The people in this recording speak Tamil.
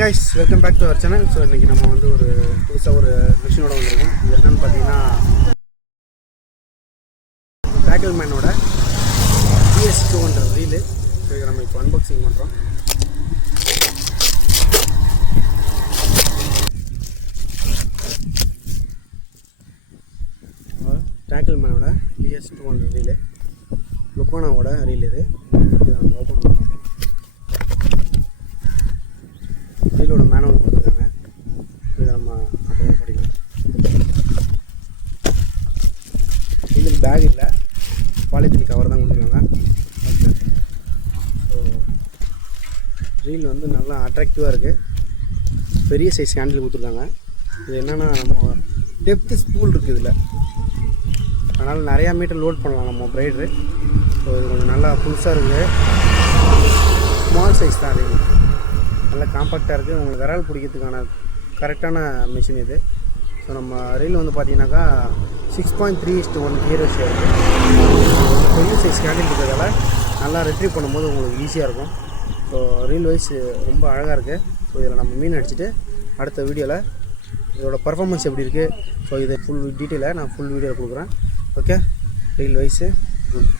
guys, welcome back to our channel. So இன்னைக்கு நம்ம வந்து ஒரு புதுசா ஒரு மிஷினோட வந்திருக்கோம். இது என்னன்னு பாத்தீங்கன்னா டேக்கிள்மேனோட PS200 ரீல். ஸோ இதை நம்ம இப்போ அன்பாக்சிங் பண்ணுறோம். டேக்கிள்மேனோட PS200 ரீல், லுக்கானாவோட ரீல். இது நம்ம ஓப்பன் பண்ணுறோம். ரீலோட மேனுவல் கொடுத்துருக்காங்க. இதை நம்ம அப்புறமா படிக்கலாம். ரீலுக்கு பேக் இல்லை, பாலித்தீன் கவர் தான் கொடுத்துருக்காங்க. ஓகே, ஸோ ரீல் வந்து நல்லா அட்ராக்டிவாக இருக்குது. பெரிய சைஸ் ஹேண்டில் கொடுத்துருக்காங்க. இது என்னென்னா நம்ம டெப்த்து ஸ்பூல் இருக்குது இதில், அதனால் நிறையா மீட்டர் லோட் பண்ணலாம் நம்ம ரைடரு. ஸோ இது கொஞ்சம் நல்லா புதுசாக இருக்குது. ஸ்மால் சைஸ் தான் ரீல், நல்லா காம்பேக்டாக இருக்குது. உங்களுக்கு விரால் பிடிக்கிறதுக்கான கரெக்டான மிஷின் இது. ஸோ நம்ம ரீல் வந்து பார்த்தீங்கன்னாக்கா 6.3:1 கியர் ரேஷியோ இருக்குது. பெரிய சைஸ் ஹேண்டில் இருக்கிறதால நல்லா ரிட்ரீவ் பண்ணும்போது உங்களுக்கு ஈஸியாக இருக்கும். ஸோ ரீல் வைஸ் ரொம்ப அழகாக இருக்குது. ஸோ இதில் நம்ம மீன் அடிச்சுட்டு அடுத்த வீடியோவில் இதோட பர்ஃபார்மன்ஸ் எப்படி இருக்குது, ஸோ இதை ஃபுல் டீட்டெயிலாக நான் ஃபுல் வீடியோவில் கொடுக்குறேன். Okay, reel wise good.